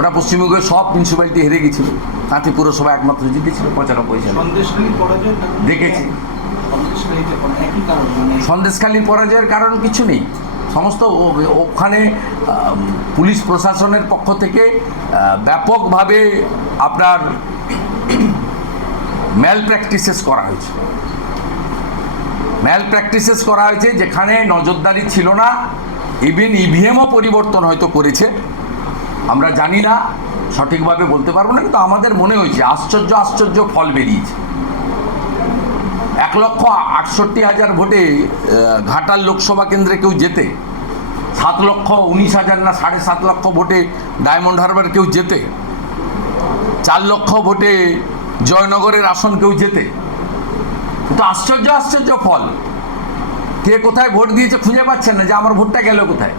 ওরা পশ্চিমবঙ্গের সব মিউনিসিপ্যালিটি হেরে গেছিল। তাঁতি পুরসভা একমাত্র জিতেছিল পঁচানব্বই সালে দেখেছি। কারণ মানে সন্দেশখালীর পরাজয়ের কারণ কিছু নেই। সমস্ত ওখানে পুলিশ প্রশাসনের পক্ষ থেকে ব্যাপকভাবে আপনার ম্যাল প্র্যাকটিসেস করা হয়েছে। ম্যাল প্র্যাকটিসেস করা হয়েছে যেখানে নজরদারি ছিল না। ইভিন ইভিএমও পরিবর্তন হয়তো করেছে। আমরা জানি না, সঠিকভাবে বলতে পারব না, কিন্তু আমাদের মনে হয়েছে, আশ্চর্য আশ্চর্য ফল বেরিয়েছে। এক লক্ষ আটষট্টি হাজার ভোটে ঘাটাল লোকসভা কেন্দ্রে কেউ যেতে সাত লক্ষ উনিশ হাজার না সাড়ে সাত লক্ষ ভোটে ডায়মন্ড হারবার কেউ যেতে চার লক্ষ ভোটে জয়নগরের আসন কেউ যেতে কিন্তু আশ্চর্য আশ্চর্য ফল, কে কোথায় ভোট দিয়েছে খুঁজে পাচ্ছেন না যে আমার ভোটটা গেল কোথায়?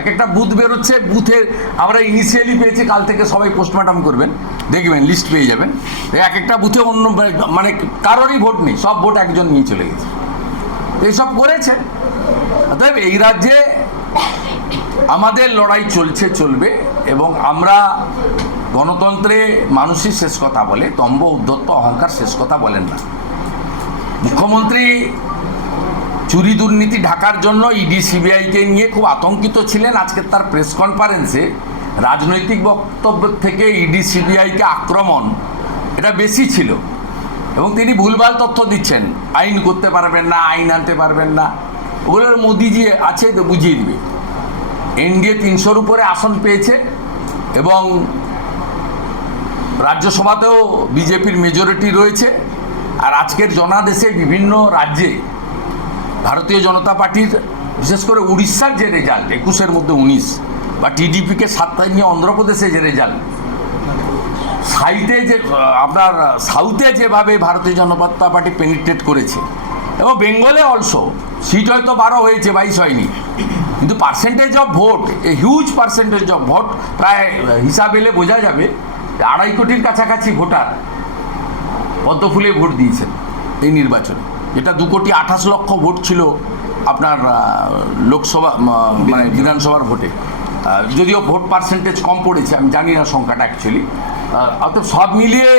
এক একটা বুথ বেরোচ্ছে, বুথের আমরা ইনিশিয়ালি পেয়েছি, কাল থেকে সবাই পোস্টমর্টম করবেন। দেখবেন লিস্ট পেয়ে যাবেন। এক একটা বুথে অন্য মানে কারোরই ভোট নেই, সব ভোট একজন নিয়ে চলে গেছে। এইসব করেছে। অতএব এই রাজ্যে আমাদের লড়াই চলছে, চলবে, এবং আমরা গণতন্ত্রে মানুষই শেষ কথা বলে দম্ভ উদ্ধত্ত, অহংকার শেষ কথা বলেন না। মুখ্যমন্ত্রী চুরি দুর্নীতি ঢাকার জন্য ইডি সিবিআইকে নিয়ে খুব আতঙ্কিত ছিলেন আজকে তার প্রেস কনফারেন্সে। রাজনৈতিক বক্তব্য থেকে ইডি সিবিআইকে আক্রমণ, এটা বেশি ছিল। এবং তিনি ভুলভাল তথ্য দিচ্ছেন, আইন করতে পারবেন না, আইন আনতে পারবেন না। ওগুলোর মোদিজি আছে, তো বুঝিয়ে দিবে। এনডিএ তিনশোর উপরে আসন পেয়েছে এবং রাজ্যসভাতেও বিজেপির মেজরিটি রয়েছে। আর আজকের জনাদেশে বিভিন্ন রাজ্যে ভারতীয় জনতা পার্টির, বিশেষ করে উড়িষ্যার যে রেজাল্ট, একুশের মধ্যে উনিশ, বা টিডিপিকে সাতটায় নিয়ে অন্ধ্রপ্রদেশে যে রেজাল্ট, সাইতে যে, আপনার সাউথে যেভাবে ভারতীয় জনতা পার্টি পেনিট্রেট করেছে, এবং বেঙ্গলে অলসো সিট হয়তো বারো হয়েছে, বাইশ হয়নি, কিন্তু percentage of vote a huge percentage of vote প্রায় হিসাব এলে বোঝা যাবে আড়াই কোটির কাছাকাছি ভোটার পদ্মফুলে ভোট দিয়েছেন এই নির্বাচনে। যেটা দু কোটি আঠাশ লক্ষ ভোট ছিল আপনার লোকসভা মানে বিধানসভার ভোটে। যদিও ভোট পার্সেন্টেজ কম পড়েছে, আমি জানি না সংখ্যাটা অ্যাকচুয়ালি অত সব মিলিয়ে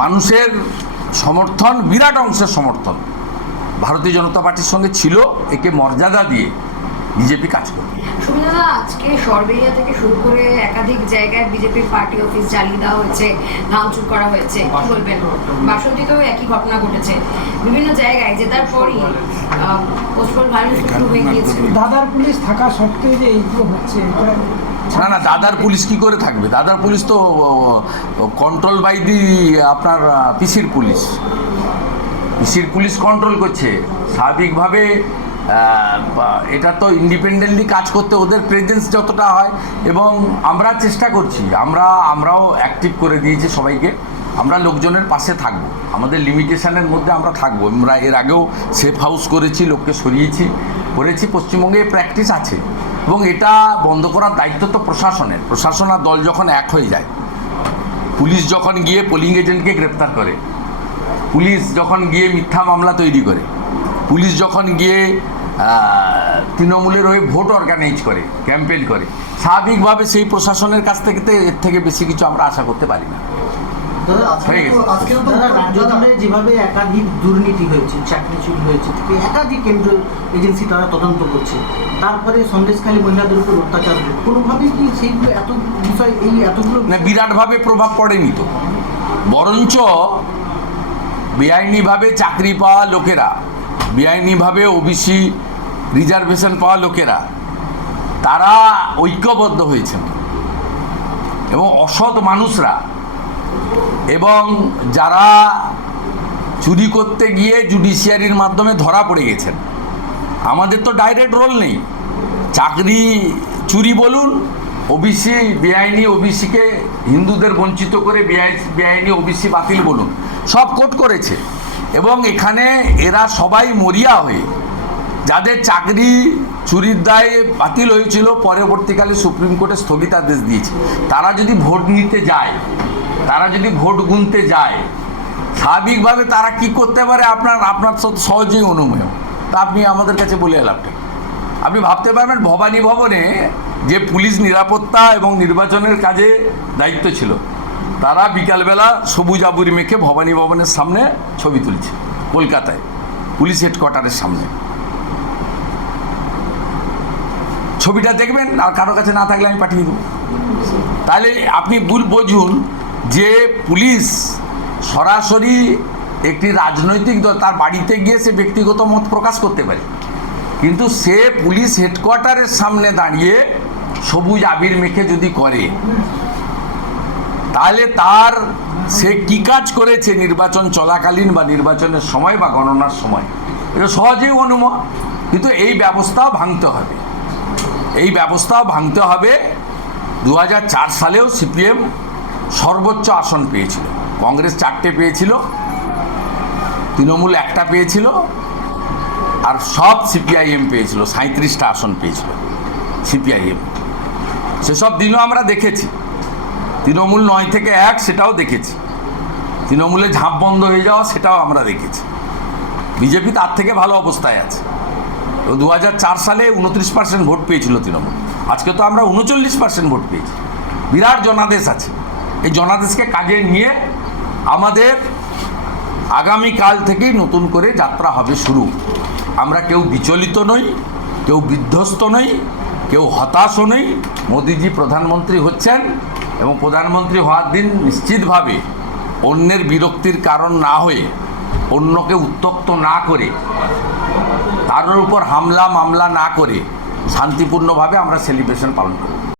মানুষের সমর্থন, বিরাট অংশের সমর্থন। ভারতীয় জনতা পার্টির সঙ্গে ছিল, একে মর্যাদা দিয়ে বিজেপি কাজ করবে সুবিধা আজকে সরবেরিয়া থেকে শুরু করে একাধিক জায়গায় বিজেপির পার্টি অফিস জ্বালিয়ে দেওয়া হয়েছে ভাঙচুর করা হয়েছে। কি বলবেন? বাসন্তীতেও একই ঘটনা ঘটেছে। বিভিন্ন জায়গায় জেতার পরই পোস্টপোল ভায়োলেন্স শুরু হয়ে গিয়েছে। দাদার পুলিশ থাকা সত্ত্বেও যে এইগুলো হচ্ছে এটা না না দাদার পুলিশ কি করে থাকবে? দাদার পুলিশ তো কন্ট্রোল বাই দি আপনার পিসির পুলিশ। পিসির পুলিশ কন্ট্রোল করছে। স্বাভাবিকভাবে এটা তো ইন্ডিপেন্ডেন্টলি কাজ করতে ওদের প্রেজেন্স যতটা হয়, এবং আমরা চেষ্টা করছি, আমরা, আমরাও অ্যাক্টিভ করে দিয়েছি সবাইকে, আমরা লোকজনের পাশে থাকব, আমাদের লিমিটেশনের মধ্যে আমরা থাকব, আমরা এর আগেও সেফ হাউস করেছি, লোককে সরিয়েছি, করেছি, পশ্চিমবঙ্গে প্র্যাকটিস আছে, এবং এটা বন্ধ করার দায়িত্ব তো প্রশাসনের, প্রশাসন আর দল যখন এক হয়ে যায়, পুলিশ যখন গিয়ে পোলিং এজেন্টকে গ্রেপ্তার করে, পুলিশ যখন গিয়ে মিথ্যা মামলা তৈরি করে পুলিশ যখন গিয়ে তৃণমূলের হয়ে ভোট অর্গানাইজ করে ক্যাম্পেইন করে স্বাভাবিকভাবে সেই প্রশাসনের কাছ থেকে তো এর থেকে বেশি কিছু আমরা আশা করতে পারি না। যেভাবে একাধিক দুর্নীতি হয়েছে চাকরি চুরি হয়েছে একাধিক কেন্দ্র এজেন্সি তারা তদন্ত করছে তারপরে সন্দেশখালী মহিলাদের উপর অত্যাচার কি সেইগুলো এত বিষয় এই এতগুলো বিরাটভাবে প্রভাব পড়েনি তো। বরঞ্চ বেআইনিভাবে চাকরি পাওয়া লোকেরা বেআইনিভাবে ওবিসি রিজার্ভেশন পাওয়া লোকেরা, তারা ঐক্যবদ্ধ হয়েছেন। এবং অসৎ মানুষরা, এবং যারা চুরি করতে গিয়ে জুডিশিয়ারির মাধ্যমে ধরা পড়ে গেছেন। আমাদের তো ডাইরেক্ট রোল নেই। চাকরি, চুরি বলুন ওবিসি বেআইনি ওবিসিকে হিন্দুদের বঞ্চিত করে বেআই, বেআইনি ওবিসি বাতিল বলুন, সব কোর্ট করেছে। এবং এখানে এরা সবাই মরিয়া হয়ে, যাদের চাকরি চুরির দায়ে বাতিল হয়েছিল, পরবর্তীকালে সুপ্রিম কোর্টে স্থগিতাদেশ দিয়েছে। তারা যদি ভোট নিতে যায়, তারা যদি ভোট গুনতে যায়, স্বাভাবিকভাবে তারা কি করতে পারে আপনার আপনার সহজেই অনুমেয়। তা আপনি আমাদের কাছে বলে এলাম আপনি ভাবতে পারবেন ভবানী ভবনে যে পুলিশ নিরাপত্তা এবং নির্বাচনের কাজে দায়িত্ব ছিল তারা বিকালবেলা সবুজ আবুরি মেখে ভবানী ভবনের সামনে ছবি তুলছে, কলকাতায়, পুলিশ হেডকোয়ার্টারের সামনে। ছবিটা দেখবেন, আর কারও কাছে না থাকলে আমি পাঠিয়ে দেবো। তাহলে আপনি ভুল বুঝুন যে পুলিশ সরাসরি একটি রাজনৈতিক দল, তার বাড়িতে গিয়ে সে ব্যক্তিগত মত প্রকাশ করতে পারে। কিন্তু সে পুলিশ হেডকোয়ার্টারের সামনে দাঁড়িয়ে সবুজ আবির মেখে যদি করে তাহলে তার, সে কি কাজ করেছে নির্বাচন চলাকালীন বা নির্বাচনের সময় বা গণনার সময়? এটা সহজেই অনুমান কিন্তু এই ব্যবস্থাও ভাঙতে হবে। এই ব্যবস্থাও ভাঙতে হবে। দু হাজার চার সালেও সিপিএম সর্বোচ্চ আসন পেয়েছিল। কংগ্রেস চারটে পেয়েছিল। তৃণমূল একটা পেয়েছিল। আর সব সিপিআইএম পেয়েছিল। সাঁত্রিশটা আসন পেয়েছিল সিপিআইএম। সেসব দিনও আমরা দেখেছি। তৃণমূল নয় থেকে এক সেটাও দেখেছি। তৃণমূলে ঝাঁপ বন্ধ হয়ে যাওয়া সেটাও আমরা দেখেছি। বিজেপি তার থেকে ভালো অবস্থায় আছে। দু সালে উনত্রিশ পার্সেন্ট ভোট পেয়েছিল তৃণমূল। আজকে তো আমরা উনচল্লিশ পার্সেন্ট ভোট পেয়েছি। বিরাট জনাদেশ আছে। এই জনাদেশকে কাজে নিয়ে আমাদের আগামীকাল থেকেই নতুন করে যাত্রা হবে শুরু। আমরা কেউ বিচলিত নই, কেউ বিধ্বস্ত নই, কেউ হতাশও নই। মোদিজি প্রধানমন্ত্রী হচ্ছেন। এবং প্রধানমন্ত্রী হওয়ার দিন নিশ্চিতভাবে অন্যের বিরক্তির কারণ না হয়ে অন্যকে উত্তক্ত না করে, তার উপর হামলা, মামলা না করে শান্তিপূর্ণভাবে আমরা সেলিব্রেশন পালন করব।